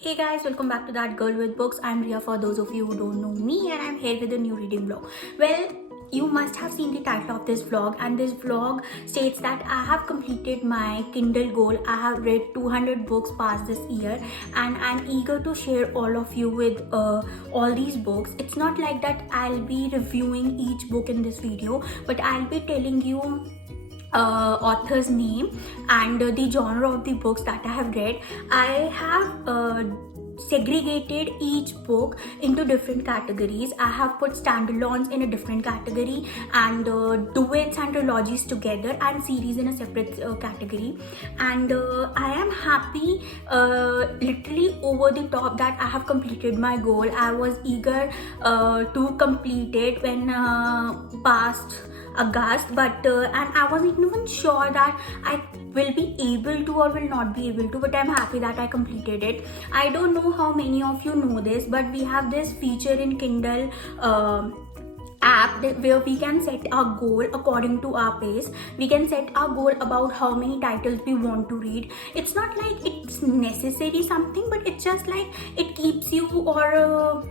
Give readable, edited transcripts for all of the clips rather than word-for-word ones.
Hey guys, welcome back to That Girl with Books. I'm Ria for those of you who don't know me, and I'm here with a new reading vlog. Well, you must have seen the title of this vlog, and this vlog states that I have completed my Kindle goal. I have read 200 books past this year, and I'm eager to share all of you with all these books. It's not like that I'll be reviewing each book in this video, but I'll be telling you author's name and the genre of the books that I have read. I have segregated each book into different categories. I have put standalones in a different category and duets and trilogies together and series in a separate category. And I am happy, literally over the top, that I have completed my goal. I was eager to complete it when past August, but and I wasn't even sure that I will be able to or will not be able to, but I'm happy that I completed it. I don't know how many of you know this, but we have this feature in Kindle app where we can set our goal according to our pace. We can set our goal about how many titles we want to read. It's not like it's necessary something, but it's just like it keeps you or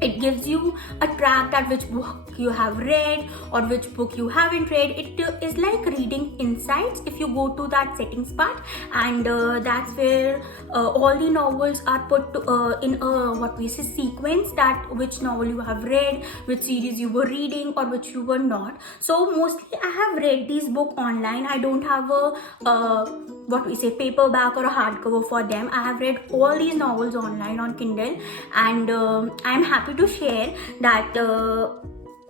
it gives you a track that which book you have read or which book you haven't read. It is like reading insights if you go to that settings part, and that's where all the novels are put in a what we say sequence, that which novel you have read, which series you were reading or which you were not. So mostly I have read these books online. I don't have a what we say paperback or a hardcover for them. I have read all these novels online on Kindle, and I'm happy to share that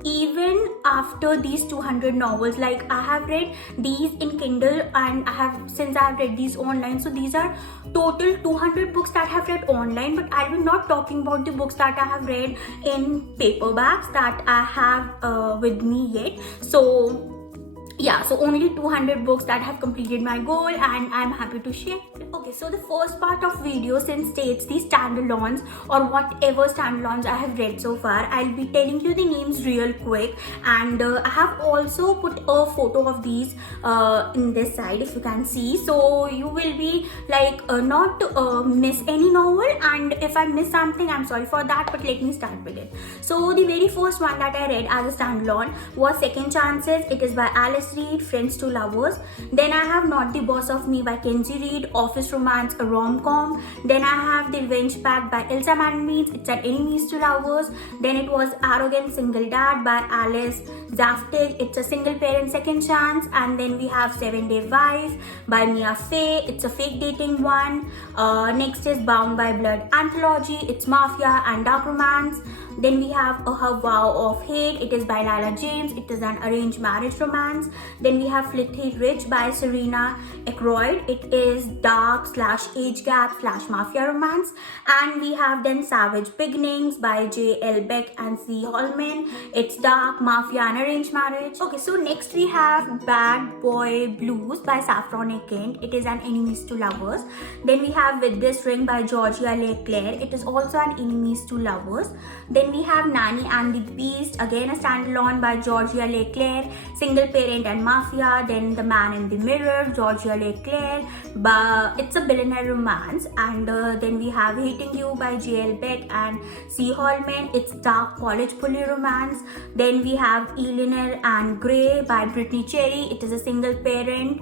even after these 200 novels, like I have read these in Kindle, and since I have read these online, so these are total 200 books that I have read online. But I will not talking about the books that I have read in paperbacks that I have with me yet. So yeah, so only 200 books that have completed my goal, and I'm happy to share. Okay, so the first part of video, since states the standalones or whatever standalones I have read so far, I'll be telling you the names real quick, and I have also put a photo of these in this side if you can see, so you will be like not miss any novel, and if I miss something, I'm sorry for that, but let me start with it. So the very first one that I read as a standalone was Second Chances. It is by Alyce Read, Friends to Lovers. Then I have Not the Boss of Me by Kenzie Read, Office Romance, a rom-com. Then I have The Revenge Pact by Ilsa Madden. It's an Enemies to Lovers. Then it was Arrogant Single Dad by Alyce Zaftig. It's a single parent second chance. And then we have 7-Day Wife by Faye. It's a fake dating one. Next is Bound by Blood anthology. It's Mafia and dark romance. Then we have A Vow of Hate. It is by Lylah James. It is an arranged marriage romance. Then we have Filthy Rich by Serena, akeroyd. It is dark / age gap / mafia romance. And we have then Savage Beginnings by J.L. Beck and C. Holman. It's dark, mafia and arranged marriage. Okay, so next we have Bad Boy Blues by Saffron A Kent. It is an Enemies to Lovers. Then we have With This Ring by Georgia Claire. It is also an Enemies to Lovers. Then we have Nanny and the Beast, again a standalone by Georgia Claire, single parent and mafia. Then The Man in the Mirror, Georgia Claire, it's a billionaire romance. And then we have Hating You by J.L. Beck and C. Holman. It's dark college bully romance. Then we have Billionaire and Grey by Brittany Cherry. It is a single parent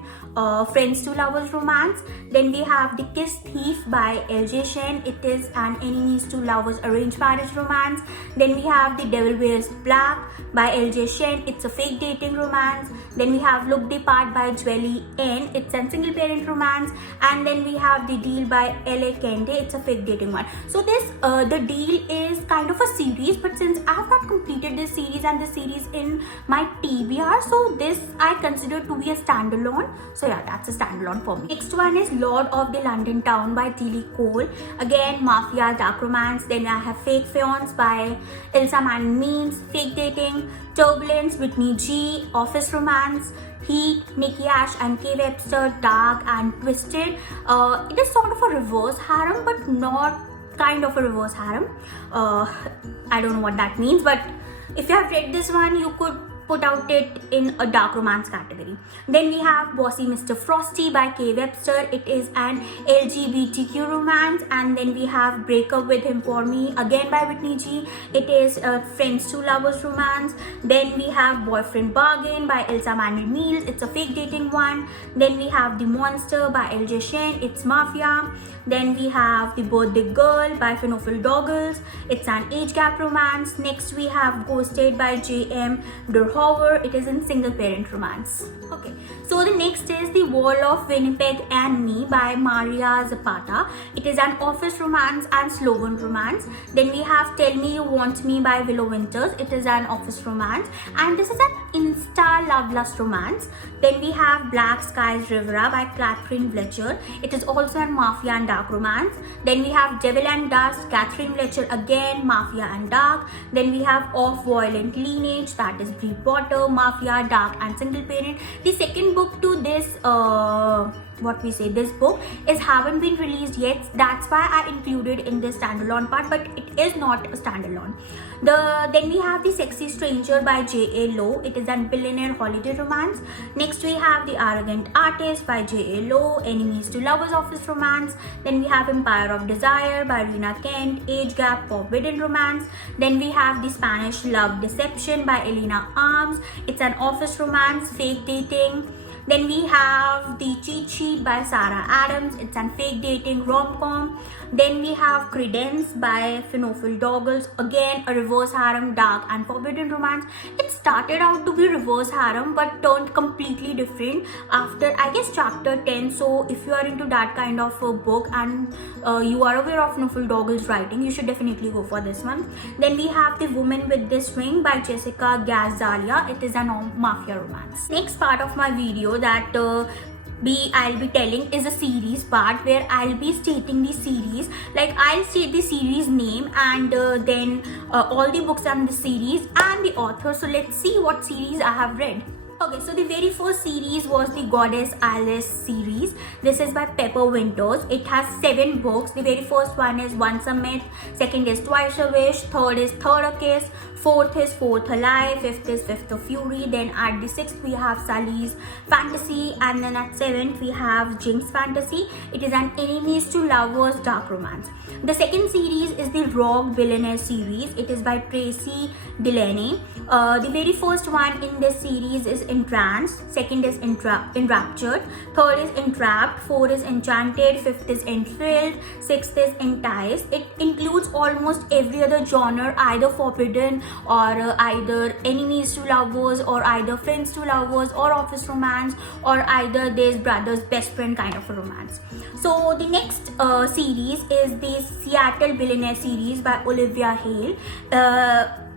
Friends to Lovers romance. Then we have The Kiss Thief by L.J. Shen. It is an Enemies to Lovers arranged marriage romance. Then we have The Devil Wears Black by L.J. Shen. It's a fake dating romance. Then we have Look Depart by Julie N. It's a single parent romance. And then we have The Deal by L.A. Kende. It's a fake dating one. So this The Deal is kind of a series, but since I have not completed this series and this series in my TBR, so this I consider to be a standalone. So yeah, that's a standalone for me. Next one is Lord of the London Town by Kohl. Again, mafia, dark romance. Then I have Fake Fiance by Ilsa Madden, fake dating. Turbulence, Whitney G. Office romance. Heat, Nikki Ash and K. Webster, dark and twisted. It is sort of a reverse harem, but not kind of a reverse harem. I don't know what that means, but if you have read this one, you could put out it in a dark romance category. Then we have Bossy Mr. Frosty by K. Webster. It is an LGBTQ romance. And then we have Break Up With Him For Me, again by Whitney G. It is a friends to lovers romance. Then we have Boyfriend Bargain by Ilsa Madden. It's a fake dating one. Then we have The Monster by LJ Shen. It's Mafia. Then we have The Birthday Girl by Finophil Doggles. It's an age gap romance. Next we have Ghosted by J.M. Durhover. It is in single parent romance. Okay, so the next is The Wall of Winnipeg and Me by Maria Zapata. It is an office romance and slogan romance. Then we have Tell Me You Want Me by Willow Winters. It is an office romance and this is an Insta love lust romance. Then we have Black Skies Rivera by Catherine Fletcher. It is also an mafia and dark romance. Then we have Devil and Dust, Catherine Fletcher, again mafia and dark. Then we have Of Violent Lineage, that is Brie Potter, mafia, dark and single parent. The second book to this this book is haven't been released yet. That's why I included in this standalone part, but it is not a standalone. Then we have The Sexy Stranger by J.A. Lowe. It is a billionaire holiday romance. Next we have The Arrogant Artist by J.A. Lowe, enemies to lovers office romance. Then we have Empire of Desire by Rina Kent, age gap forbidden romance. Then we have The Spanish Love Deception by Elena Arms. It's an office romance, fake dating. Then we have The Cheat Sheet by Sarah Adams. It's an fake dating rom-com. Then we have Credence by Finophil Doggles. Again, a reverse harem, dark and forbidden romance. It started out to be reverse harem but turned completely different after, I guess, chapter 10. So if you are into that kind of a book and you are aware of Finophil Doggles writing, you should definitely go for this one. Then we have The Woman with This Ring by Jessica Gazzalia. It is a mafia romance. Next part of my video that I'll be telling is a series part where I'll be stating the series. Like I'll state the series name and then all the books on the series and the author. So let's see what series I have read. Okay, so the very first series was the Goddess Alyce series. This is by Pepper Winters. It has 7 books. The very first one is Once a Myth, second is Twice a Wish, third is Third a Kiss, fourth is Fourth Alive, fifth is Fifth of Fury. Then at the 6th we have Sully's Fantasy, and then at 7th we have Jinx Fantasy. It is an enemies to lovers dark romance. The second series is the Rogue Billionaire series. It is by Tracy Delaney. The very first one in this series is Entranced, second is Enraptured, third is Entrapped, fourth is Enchanted, fifth is Enthralled, sixth is Enticed. It includes almost every other genre, either forbidden or either enemies to lovers or either friends to lovers or office romance or either this brother's best friend kind of a romance. So the next series is the Seattle Billionaire series by Olivia Hale.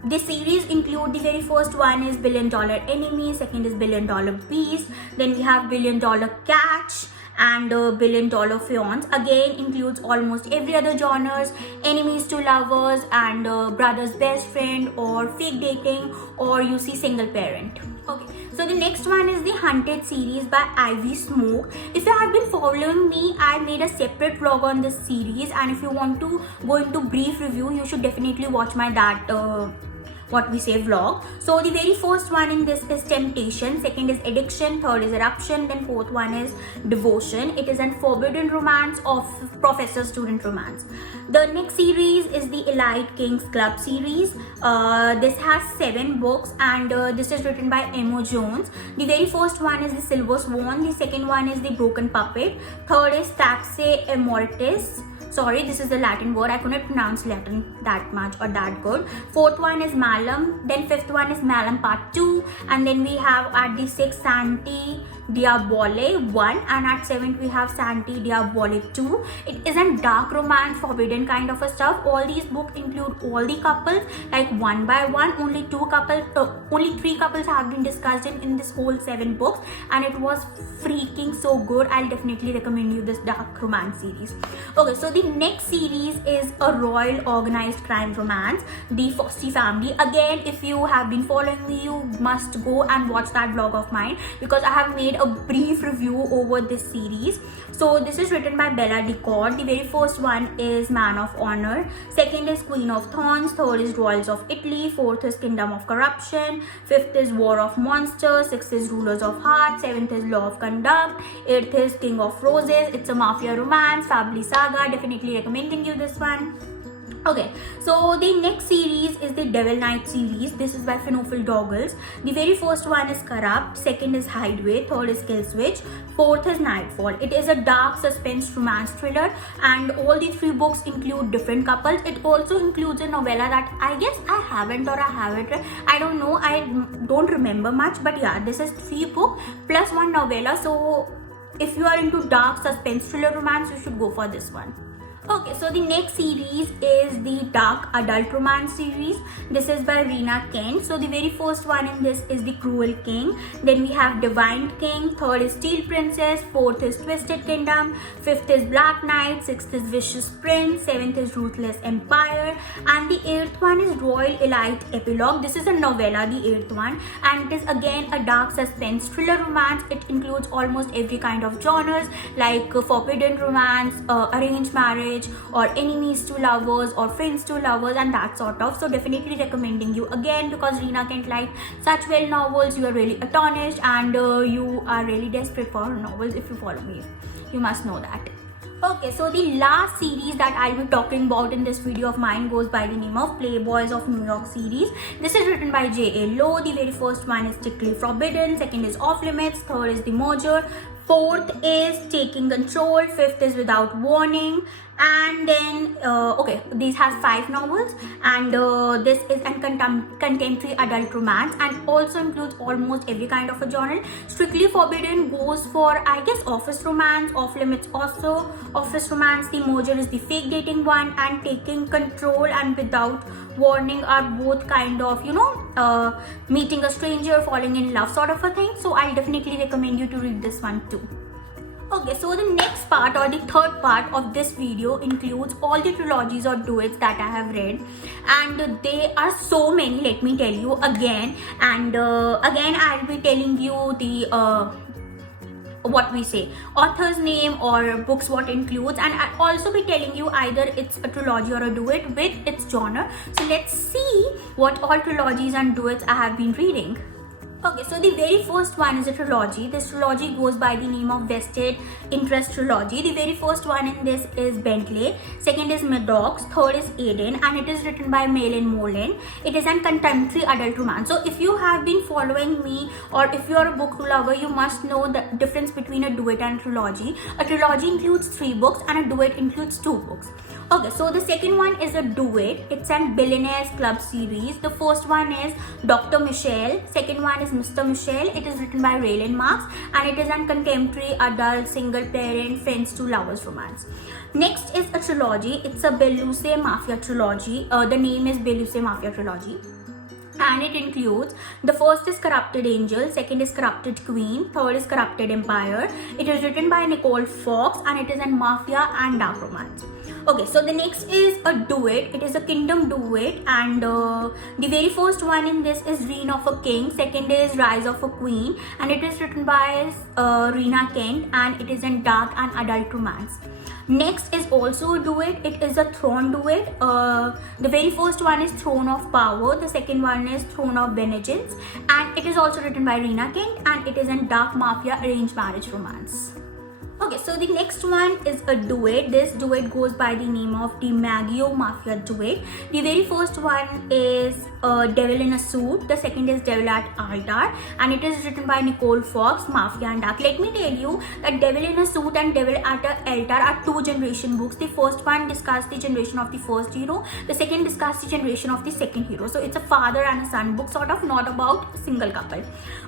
This series include the very first one is $1 Billion Enemy, second is $1 Billion Beast, then we have $1 Billion Catch and $1 Billion Fiance. Again includes almost every other genres, enemies to lovers and brother's best friend or fake dating or you see single parent. Okay, so the next one is the Hunted series by Ivy Smoke. If you have been following me, I made a separate vlog on this series, and if you want to go into brief review, you should definitely watch my vlog. So the very first one in this is Temptation, second is Addiction, third is Eruption, then fourth one is Devotion. It is a forbidden romance of professor-student romance. The next series is the Elite Kings Club series. This has 7 books and this is written by Emo Jones. The very first one is the Silver Swan, the second one is the Broken Puppet, third is Taxe Immortis. Sorry, this is the Latin word. I couldn't pronounce Latin that much or that good. Fourth one is Malum. Then fifth one is Malum Part 2. And then we have at the 6th Santi Diabole 1. And at 7th we have Santi Diabole 2. It is a dark romance, forbidden kind of a stuff. All these books include all the couples, like one by one. Only 3 couples have been discussed in this whole 7 books. And it was freaking so good. I'll definitely recommend you this dark romance series. Okay, so the next series is a royal organized crime romance, The Fossey Family. Again, if you have been following me, you must go and watch that vlog of mine because I have made made a brief review over this series. So this is written by Bella Decor. The very first one is Man of Honor, second is Queen of Thorns, third is Royals of Italy, fourth is Kingdom of Corruption, fifth is War of Monsters, sixth is Rulers of Hearts, seventh is Law of Conduct, eighth is King of Roses. It's a mafia romance, family saga. Definitely recommending you this one. Okay, so the next series is the Devil Knight series. This is by Finophil Doggles. The very first one is Corrupt, second is Hideaway, third is Kill Switch, fourth is Nightfall. It is a dark suspense romance thriller, and all the three books include different couples. It also includes a novella that I guess I haven't or I haven't read. I don't know, I don't remember much, but yeah, this is 3 books plus 1 novella. So if you are into dark suspense thriller romance, you should go for this one. Okay, so the next series is the Dark Adult Romance series. This is by Serena Kent. So the very first one in this is The Cruel King. Then we have Divine King. Third is Steel Princess. Fourth is Twisted Kingdom. Fifth is Black Knight. Sixth is Vicious Prince. Seventh is Ruthless Empire. And the 8th one is Royal Elite Epilogue. This is a novella, the 8th one. And it is again a dark suspense thriller romance. It includes almost every kind of genres like forbidden romance, arranged marriage, or enemies to lovers or friends to lovers, and that sort of. So definitely recommending you again, because Serena Kent like such well novels. You are really astonished and you are really desperate for her novels. If you follow me, you must know that. Okay, so the last series that I'll be talking about in this video of mine goes by the name of Playboys of New York series. This is written by J.A. Lowe. The very first one is Strictly Forbidden, second is Off Limits, third is The Merger, fourth is Taking Control, fifth is Without Warning, and then these has 5 novels, and this is a contemporary adult romance and also includes almost every kind of a genre. Strictly Forbidden goes for, I guess, office romance. Off Limits also office romance. The Merger is the fake dating one, and Taking Control and Without Warning are both kind of, meeting a stranger, falling in love sort of a thing. So I'll definitely recommend you to read this one too. Okay, so the next part or the third part of this video includes all the trilogies or duets that I have read, and they are so many, let me tell you again. And again I'll be telling you the author's name or books what includes, and I'll also be telling you either it's a trilogy or a duet with its genre. So let's see what all trilogies and duets I have been reading. Okay, so the very first one is a trilogy. This trilogy goes by the name of Vested Interest Trilogy. The very first one in this is Bentley, second is Maddox, third is Aiden, and it is written by Malin Moreland. It is a contemporary adult romance. So if you have been following me, or if you are a book lover, you must know the difference between a duet and trilogy. A trilogy includes 3 books and a duet includes 2 books. Okay, so the second one is a duet. It's an Billionaires Club series. The first one is Dr. Michelle. Second one is Mr. Michelle. It is written by Raylan Marks, and it is a contemporary adult single parent friends to lovers romance. Next is a trilogy. It's a Belusse Mafia trilogy. The name is Belusse Mafia trilogy. And it includes, the first is Corrupted Angel, second is Corrupted Queen, third is Corrupted Empire. It is written by Nicole Fox, and it is a mafia and dark romance. Okay, so the next is a duet. It is a kingdom duet, and the very first one in this is Reign of a King, second is Rise of a Queen, and it is written by Serena Kent, and it is a dark and adult romance. Next is also a duet. It is a throne duet. The very first one is Throne of Power, the second one is Throne of Vengeance, and it is also written by Serena Kent, and it is a dark mafia arranged marriage romance. Okay, so the next one is a duet. This duet goes by the name of the Maggio Mafia duet. The very first one is Devil in a Suit. The second is Devil at Altar, and it is written by Nicole Fox, Mafia and Dark. Let me tell you that Devil in a Suit and Devil at Altar are 2 generation books. The first one discusses the generation of the first hero. The second discusses the generation of the second hero. So it's a father and a son book, sort of, not about a single couple.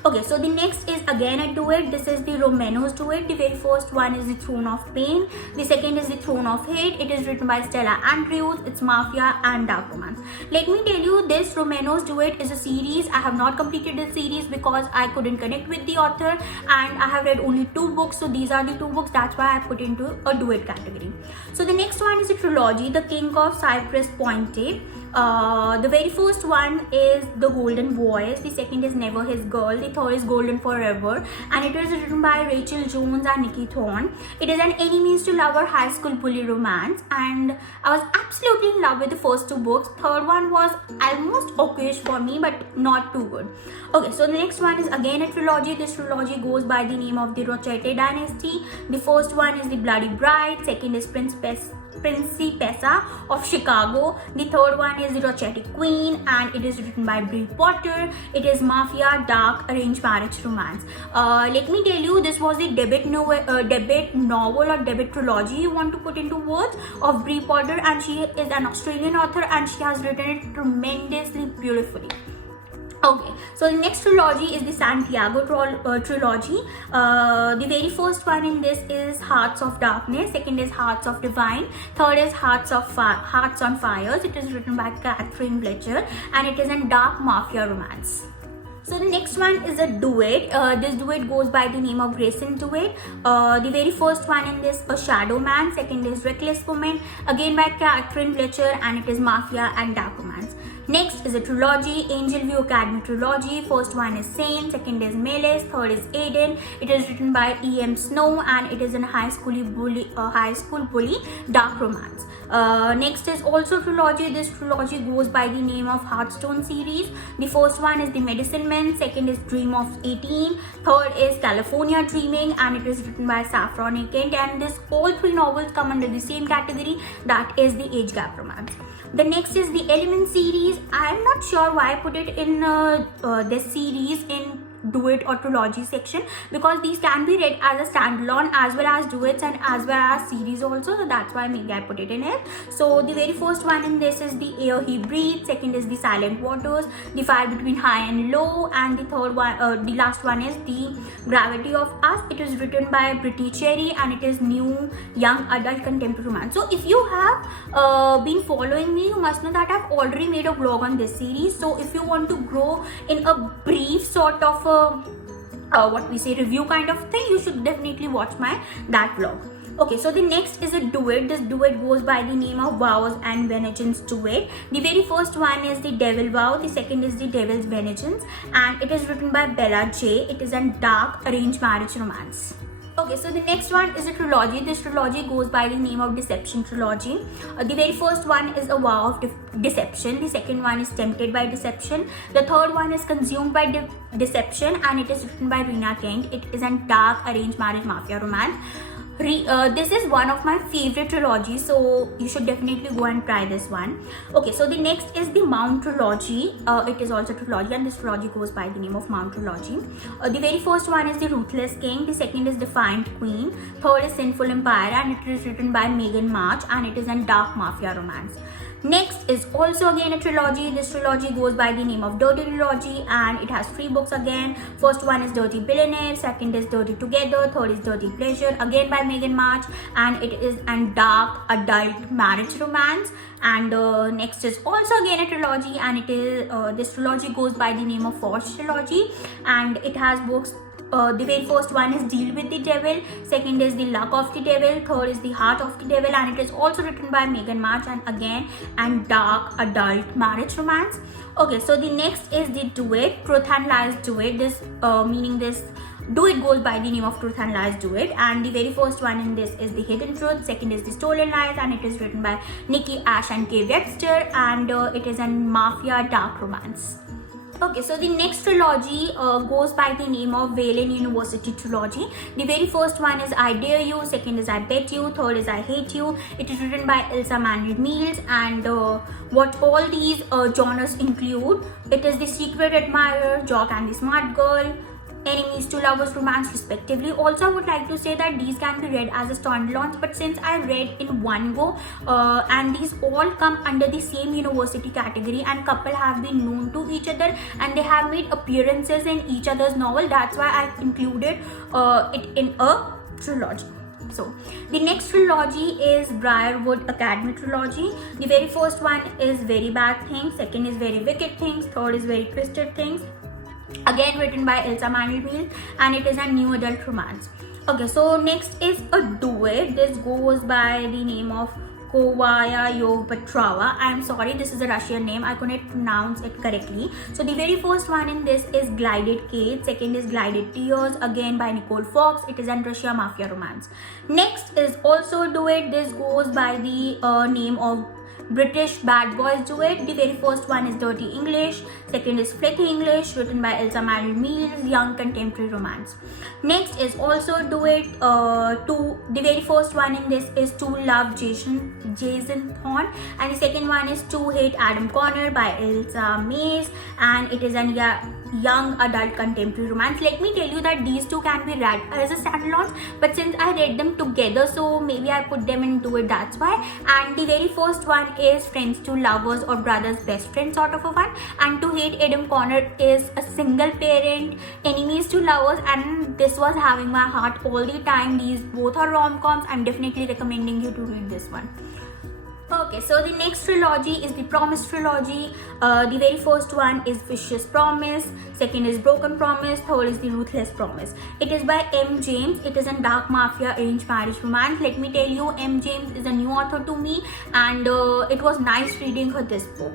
Okay, so the next is again a duet. This is the Romanos duet. The very first one is the Throne of Pain. The second is the Throne of Hate. It is written by Stella Andrews. It's mafia and dark romance. Let me tell you, this Romanos duet is a series. I have not completed the series because I couldn't connect with the author, and I have read only 2 books. So these are the 2 books. That's why I put into a duet category. So the next one is a trilogy, The King of Cypress Pointe. The very first one is The Golden Voice, the second is Never His Girl, the third is Golden Forever, and it is written by Rachel Jones and Nikki Thorne. It is an enemies to lover high school bully romance, and I was absolutely in love with the first two books. Third one was almost okayish for me, but not too good. Okay, so the next one is again a trilogy. This trilogy goes by the name of the Rochette Dynasty. The first one is The Bloody Bride, second is Principessa of Chicago, the third one is The Rochette Queen, and it is written by Brie Potter. It is Mafia, dark arranged marriage romance. Let me tell you, this was the debut novel or debut trilogy you want to put into words of Brie Potter, and she is an Australian author and she has written it tremendously beautifully. Okay, so the next trilogy is the Santiago trilogy. The very first one in this is Hearts of Darkness, second is Hearts of Divine, third is Hearts on Fires. It is written by Catherine Fletcher and it is a dark mafia romance. So the next one is a duet. This duet goes by the name of Grayson Duet. The very first one in this, A Shadow Man, second is Reckless Woman, again by Catherine Fletcher, and it is Mafia and dark romance. Next is a trilogy, Angel View Academy trilogy. First one is Saint, second is Melis, third is Aiden. It is written by E.M. Snow and it is a high school bully dark romance. Next is also trilogy. This trilogy goes by the name of Hearthstone series. The first one is The Medicine Man, second is Dream of 18, third is California Dreaming, and it is written by Saffron A Kent, and this all three novels come under the same category, that is the age gap romance. The next is the Element series. I am not sure why I put it in this series in duet or trilogy section, because these can be read as a standalone as well as duets and as well as series also, so that's why maybe I put it in it. So the very first one in this is The Air He Breathes, second is The Silent Waters, The Fire Between High and Low, and the third one, the last one is The Gravity of Us. It is written by Brittany Cherry and it is new young adult contemporary romance. So if you have been following me, you must know that I've already made a vlog on this series. So if you want to grow in a brief sort of what we say review kind of thing, you should definitely watch that vlog. Okay, so the next is a duet. This duet goes by the name of Vows and Vengeance duet. The very first one is The Devil Vow, the second is The Devil's Vengeance, and it is written by Bella J. It is a dark arranged marriage romance. Okay, so the next one is a trilogy. This trilogy goes by the name of Deception trilogy. The very first one is A Vow of Deception. The second one is Tempted by Deception. The third one is Consumed by Deception, and it is written by Rena Kent. It is a dark arranged marriage mafia romance. This is one of my favorite trilogies, so you should definitely go and try this one. Okay, so the next is the Mount trilogy. It is also a trilogy, and this trilogy goes by the name of Mount trilogy. The very first one is The Ruthless King, the second is Defiant Queen, third is Sinful Empire, and it is written by Megan March, and it is a dark mafia romance. Next is also again a trilogy. This trilogy goes by the name of Dirty Trilogy, and it has 3 books again. First one is Dirty Billionaire, second is Dirty Together, third is Dirty Pleasure, again by Megan March, and it is a dark adult marriage romance. And next is also again a trilogy, and it is this trilogy goes by the name of Forged Trilogy, and it has books. The very first one is Deal with the Devil, second is The Luck of the Devil, third is The Heart of the Devil, and it is also written by Megan March, and again and dark adult marriage romance. Okay, so the next is the duet, Truth and Lies duet. This meaning this duet goes by the name of Truth and Lies duet, and the very first one in this is The Hidden Truth, second is The Stolen Lies, and it is written by Nikki Ash and Kay Webster, and it is a mafia dark romance. Okay, so the next trilogy goes by the name of Wayland University trilogy. The very first one is I Dare You, second is I Bet You, third is I Hate You. It is written by Ilsa Madden, and what all these genres include, it is The Secret Admirer, Jock and the Smart Girl, Enemies to Lovers romance respectively. Also, I would like to say that these can be read as a standalones, but since I read in one go and these all come under the same university category, and couple have been known to each other and they have made appearances in each other's novel, that's why I included it in a trilogy. So the next trilogy is Briarwood Academy trilogy. The very first one is Very Bad Things, second is Very Wicked Things, third is Very Twisted Things, again written by Ilsa Madden, and it is a new adult romance. Okay, so next is a duet. This goes by the name of Petrova. I'm sorry, this is a Russian name. I couldn't pronounce it correctly. So the very first one in this is Glided Kate. Second is Glided Tears, again by Nicole Fox. It is an Russia mafia romance. Next is also Duet. This goes by the name of British Bad Boys Duet. The very first one is Dirty English. Second is Flaky English, written by Ilsa Madden, young contemporary romance. Next is also Duet. The very first one in this is To Love Jason Thorne, and the second one is To Hate Adam Connor by Ilsa Mays, and it is an young adult contemporary romance. Let me tell you that these two can be read as a standalone, but since I read them together, so maybe I put them into it, that's why. And the very first one is Friends to Lovers or Brothers Best Friend sort of a one, and To Hate Adam Connor is a single parent enemies to lovers, and this was having my heart all the time. These both are rom-coms. I'm definitely recommending you to read this one. Okay, so the next trilogy is the Promise Trilogy. The very first one is Vicious Promise, second is Broken Promise, third is the Ruthless Promise. It is by M. James. It is a dark mafia arranged marriage romance. Let me tell you, M. James is a new author to me, and it was nice reading her this book.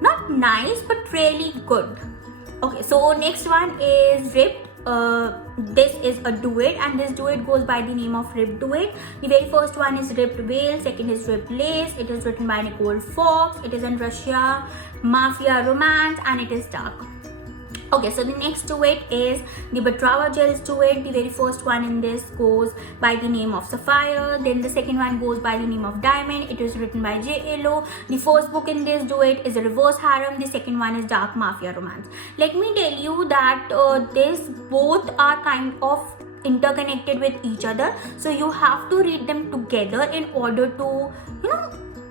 Not nice, but really good. Okay, so next one is Ripped. This is a duet, and this duet goes by the name of Ripped Duet. The very first one is Ripped Veil, second is Ripped Lace. It is written by Nicole Fox. It is in Russia mafia romance, and it is dark. Okay, so the next duet is the Petrova Gels duet. The very first one in this goes by the name of Sapphire. Then the second one goes by the name of Diamond. It is written by J.Lo. The first book in this duet is a reverse harem. The second one is dark mafia romance. Let me tell you that this both are kind of interconnected with each other. So you have to read them together in order to,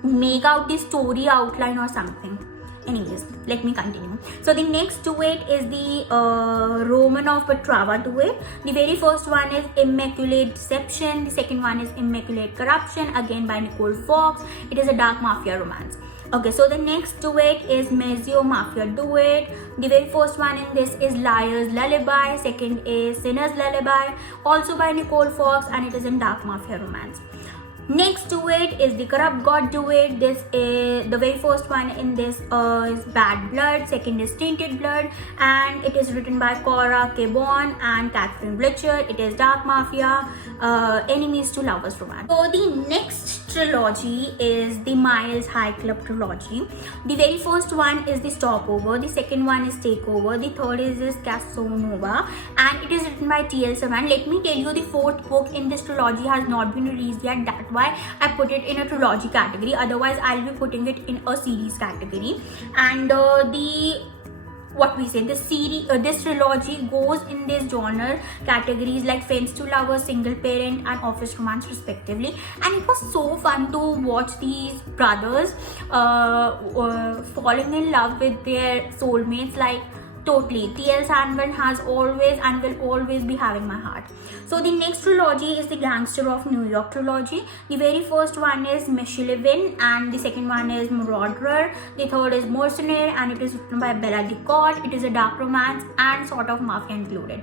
make out the story outline or something. Anyways, let me continue. So the next duet is the Romanov Petrova duet. The very first one is Immaculate Deception. The second one is Immaculate Corruption, again by Nicole Fox. It is a dark mafia romance. Okay, so the next duet is Mezzo Mafia duet. The very first one in this is Liar's Lullaby. Second is Sinner's Lullaby, also by Nicole Fox, and it is in dark mafia romance. Next duet is the Corrupt God duet. This is the very first one in this is Bad Blood. Second is Tainted Blood, and it is written by Cora Cabon and Catherine Blecher. It is dark mafia, enemies to lovers romance. So the next trilogy is the Miles High Club trilogy. The very first one is the Stopover. The second one is Takeover. The third is Casanova, and it is written by T.L. Saman. Let me tell you, the fourth book in this trilogy has not been released yet. That's why I put it in a trilogy category. Otherwise, I'll be putting it in a series category. And this trilogy goes in this genre categories like Friends to Lovers, Single Parent, and Office Romance respectively. And it was so fun to watch these brothers falling in love with their soulmates. Like, totally, T.L. Sandman has always and will always be having my heart. So the next trilogy is the Gangster of New York trilogy. The very first one is Michelin, and the second one is Marauder. The third is Mercenary, and it is written by Bella Decotte. It is a dark romance and sort of mafia included.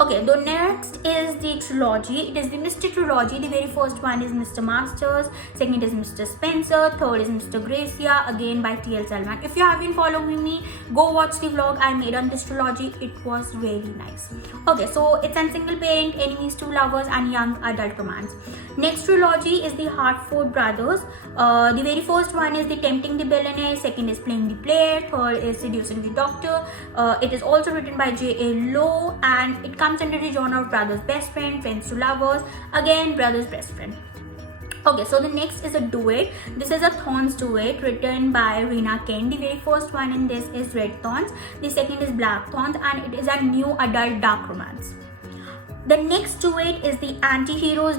Okay, the next is the trilogy. It is the Mr. trilogy. The very first one is Mr. Masters. Second is Mr. Spencer. Third is Mr. Gracia, again by T.L. Salman. If you have been following me, go watch the vlog I made on this trilogy. It was really nice. Okay, so it's a single parent, enemies to lovers, and young adult romance. Next trilogy is the Hartford Brothers. The very first one is the Tempting the Billionaire. Second is Playing the Player. Third is Seducing the Doctor. It is also written by J.Lo, and it comes under the genre of Brothers Best Friend, Friends to Lovers, again Brothers Best Friend. Okay, so the next is a duet. This is a Thorns duet written by Rena Kent. The very first one in this is Red Thorns. The second is Black Thorns, and it is a new adult dark romance. The next duet is the Anti-Heroes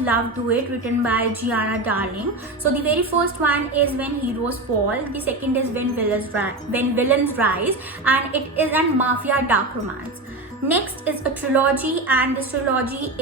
Love duet written by Gianna Darling. So the very first one is When Heroes Fall. The second is When Villains Rise, and it is a mafia dark romance. Next is a trilogy, and this trilogy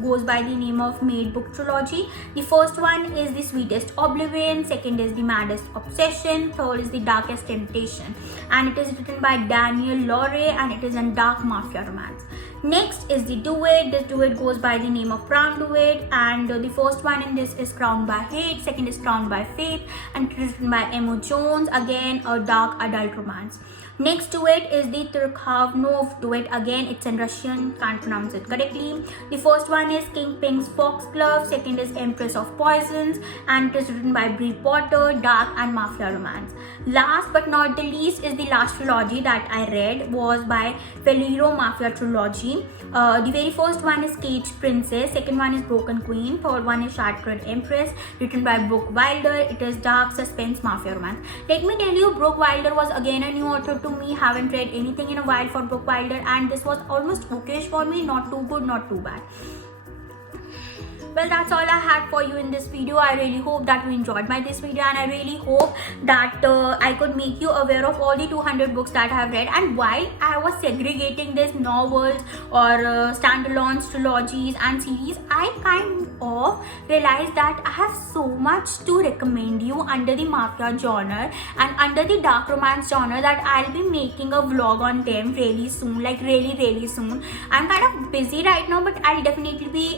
goes by the name of Maid Book Trilogy. The first one is The Sweetest Oblivion, second is The Maddest Obsession, third is The Darkest Temptation, and it is written by Daniel Lorre, and it is a dark mafia romance. Next is the duet. This duet goes by the name of Crown Duet, and the first one in this is Crowned by Hate, second is Crowned by Faith, and it is written by Emo Jones. Again, a dark adult romance. Next duet is the Turkhavnov duet. Again, it's in Russian, can't pronounce it correctly. The first one is King Pink's Foxglove, second is Empress of Poisons, and it is written by Brie Potter, dark and mafia romance. Last but not the least is the last trilogy that I read was by Feliro Mafia Trilogy. The very first one is Caged Princess, second one is Broken Queen, third one is Shattered Empress, written by Brooke Wilder. It is dark suspense mafia romance. Let me tell you, Brooke Wilder was again a new author to me. Haven't read anything in a while for Brooke Wilder, and this was almost okayish for me, not too good, not too bad. Well, that's all I had for you in this video. I really hope that you enjoyed this video, and I really hope that I could make you aware of all the 200 books that I have read. And while I was segregating these novels or standalones, trilogies and series, I kind of realized that I have so much to recommend you under the mafia genre and under the dark romance genre that I'll be making a vlog on them really soon, like really soon. I'm kind of busy right now, but I'll definitely be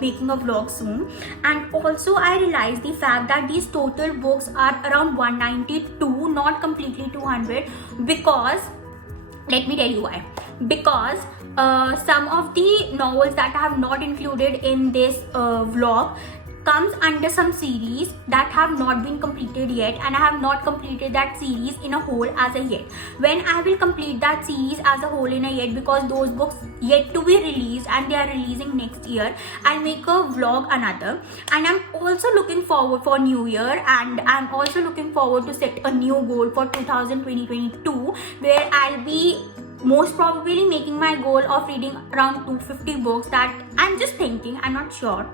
making a vlog soon. And also I realized the fact that these total books are around 192, not completely 200, because let me tell you why. Because some of the novels that I have not included in this vlog comes under some series that have not been completed yet, and I have not completed that series in a whole as a yet. When I will complete that series as a whole in a yet, because those books yet to be released and they are releasing next year, I'll make a vlog another. And I'm also looking forward for New Year, and I'm also looking forward to set a new goal for 2022, where I'll be most probably making my goal of reading around 250 books. That I'm just thinking, I'm not sure.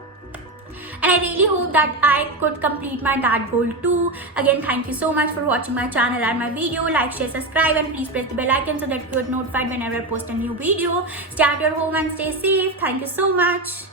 And I really hope that I could complete that goal too. Again, thank you so much for watching my channel and my video. Like, share, subscribe, and please press the bell icon so that you get notified whenever I post a new video. Stay at your home and stay safe. Thank you so much.